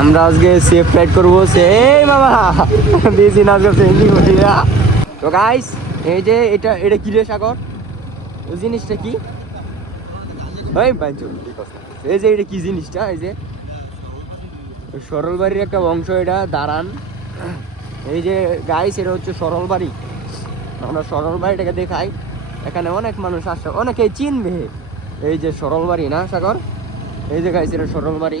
আমরা আজকে safe ride করব সেই বাবা দিয়েছি না আজকে বলি না। তো গাইস এই যে এটা এটা কি রে সাগর? ওই জিনিসটা কি? ওই এই যে এটা কি জিনিসটা? এই যে সরল বাড়ির একটা অংশ এটা, দাঁড়ান। এই যে গাইস এটা হচ্ছে সরল বাড়ি আমরা সরল বাড়িটাকে দেখাই। এখানে অনেক মানুষ আসে অনেকে চিনবে। এই যে সরল বাড়ি না, সাগর? এই যে গাইস এটা সরল বাড়ি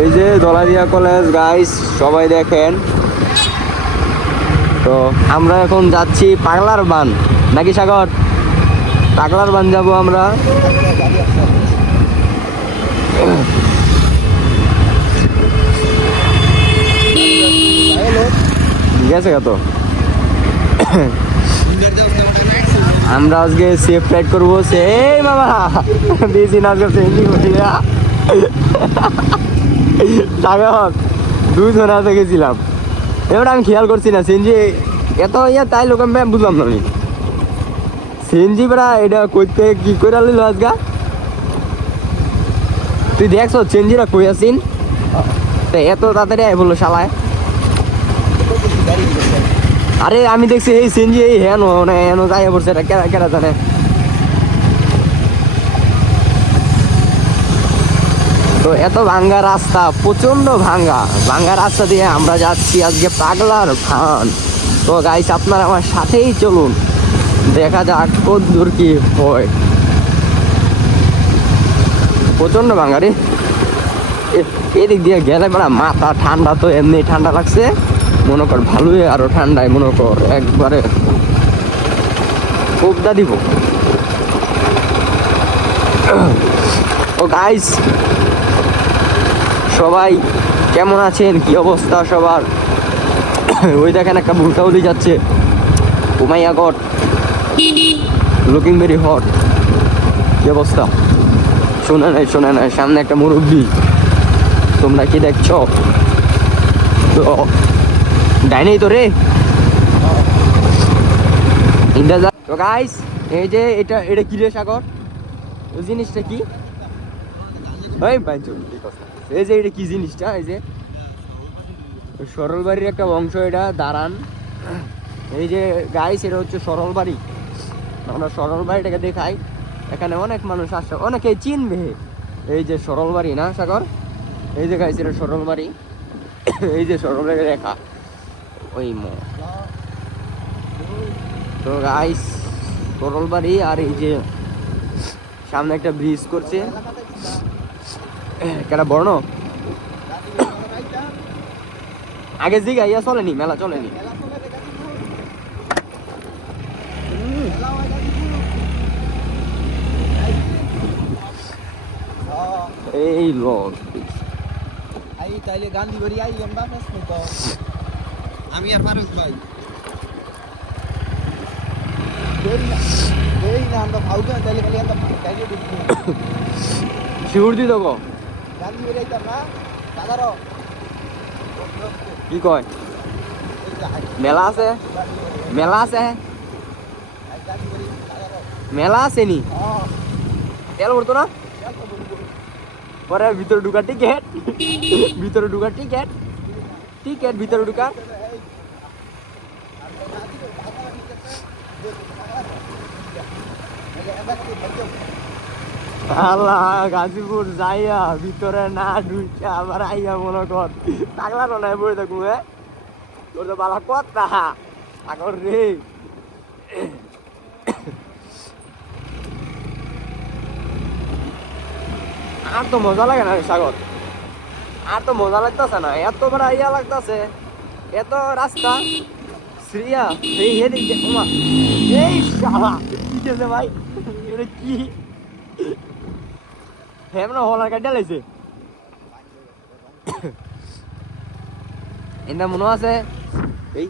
এই যে দলারিয়া কলেজ গাইস সবাই দেখেন। তো আমরা এখন যাচ্ছি পাগলার বান। নাকি সাগর? পাগলার বান যাব আমরা। গেছে কত আমরা আজকে সেফ রাইড করব। সেই বাবা দিয়েছি না আজকে ফ্রেন্ডলি বলি না। সাগর দুজন হাতে গেছিলাম। এবার আমি খেয়াল করছি না সেনজি এত ইয়া, তাই লোক আমি বুঝলাম না আমি। সেনজি বেড়া, এটা কইতে কি করে লিল আজগা তুই দেখছ চেঞ্জিরা কই আসিন এত তাড়াতাড়ি বলল শালায়। আরে, আমি দেখছি এই সেনজি এই হেন না হেন যাই পড়ছে, এটা কেরা কেরা জানে? তো এত ভাঙ্গা রাস্তা প্রচণ্ড ভাঙ্গা। ভাঙ্গা রাস্তা দিয়ে আমরা যাচ্ছি আজকে পাগলার খান তো গাইস আপনারা আমার সাথেই চলুন। দেখা যাক কত দূর কি হয়। প্রচণ্ড ভাঙ্গা রে। এদিক দিয়ে গেলে বেড়া মাথা ঠান্ডা তো এমনি ঠান্ডা লাগছে। মনে কর ভালোই আরও ঠান্ডায় মনে কর একবারে কোবদা দিব। ও গাইস সবাই কেমন আছেন? কি অবস্থা সবার? ওই দেখেন একটা ভুলটাউলি যাচ্ছে। Oh my God, looking very hot কি অবস্থা? শোনে নাই শোনে নাই, সামনে একটা মুরব্বী। তোমরা কি দেখছ? তো ডাইনেই তো রে। তো গাইস এই যে এটা এটা কি রে সাগর? ওই জিনিসটা কি? ওই এই যে এটা কি জিনিসটা? এই যে সরল বাড়ির একটা অংশ এটা, দাঁড়ান। এই যে গাইস এটা হচ্ছে সরল বাড়ি আমরা সরল বাড়িটাকে দেখাই। এখানে অনেক মানুষ আসে, অনেকে চিনবে। এই যে সরল বাড়ি না সাগর? এই যে গাইস এটা সরল বাড়ি এই যে সরল রেখা। ওই মো। তো গাইস সরল বাড়ি আর এই যে সামনে একটা ব্রিজ করছে। কেটা বর্ণ? আগে দিকে ইয়া চলেনি, মেলা চলেনি। এই লোক আই তাইলে গান্ধী বাড়ি আই আমরা আমি আর ফারুক ভাই। শিউর দি না কি কয়? মেলা আছে? মেলা আছে? মেলা আছে নি? তেল পড়তো না? পরে ভিতরে ঢুকার টিকেট ভিতরে ঢুকার টিকেট টিকেট ভিতরে ঢুকার আল্লাহ, গাজীপুর যাইয়া ভিতরে না ঢুকে আবার আইয়া মনে কর পাগলা নাই বই থাকুন হ্যাঁ? তোর তো বালা কথা। আগর রে। আর তো মজা লাগে না সাগর। আর তো মজা লাগতেছে না, এত বড় ইয়া লাগতেছে। এত রাস্তা। শ্রেয়া সেই হেডে ওমা এই শালা কি করছে ভাই এটা কি হ্যাঁ না হলার কাটা লাইছে এটা মনে আছে এই